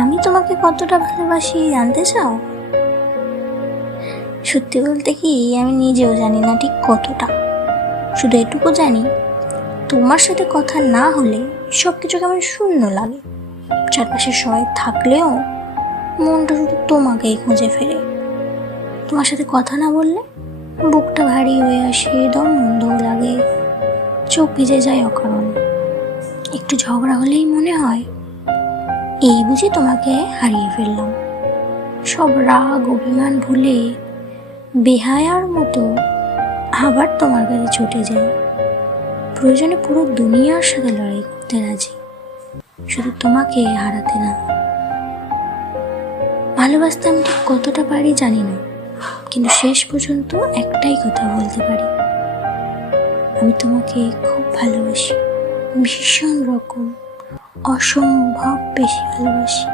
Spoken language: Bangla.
আমি তোমাকে কতটা ভালোবাসি জানতে চাও? সত্যি বলতে কি, আমি নিজেও জানি না ঠিক কতটা। শুধু এটুকু জানি, তোমার সাথে কথা না হলে সব কিছু কেমন শূন্য লাগে। চারপাশে সবাই থাকলেও মনটা শুধু তোমাকেই খুঁজে ফেরে। তোমার সাথে কথা না বললে বুকটা ভারী হয়ে আসে, দম বন্ধ লাগে, চোখ ভিজে যায় অকারণে। একটু ঝগড়া হলেই মনে হয় এই বুঝি তোমাকে হারিয়ে ফেললাম। সব রাগ অভিমান ভুলে বেহায়ার মতো আবার তোমার কাছে ছুটে যায়। প্রয়োজনে পুরো দুনিয়ার সাথে লড়াই করতে রাজি, শুধু তোমাকে হারাতে না। ভালোবাসতে আমি ঠিক কতটা পারি জানি না, কিন্তু শেষ পর্যন্ত একটাই কথা বলতে পারি, আমি তোমাকে খুব ভালোবাসি, ভীষণ রকম, অসম্ভব বেশি ভালোবাসি।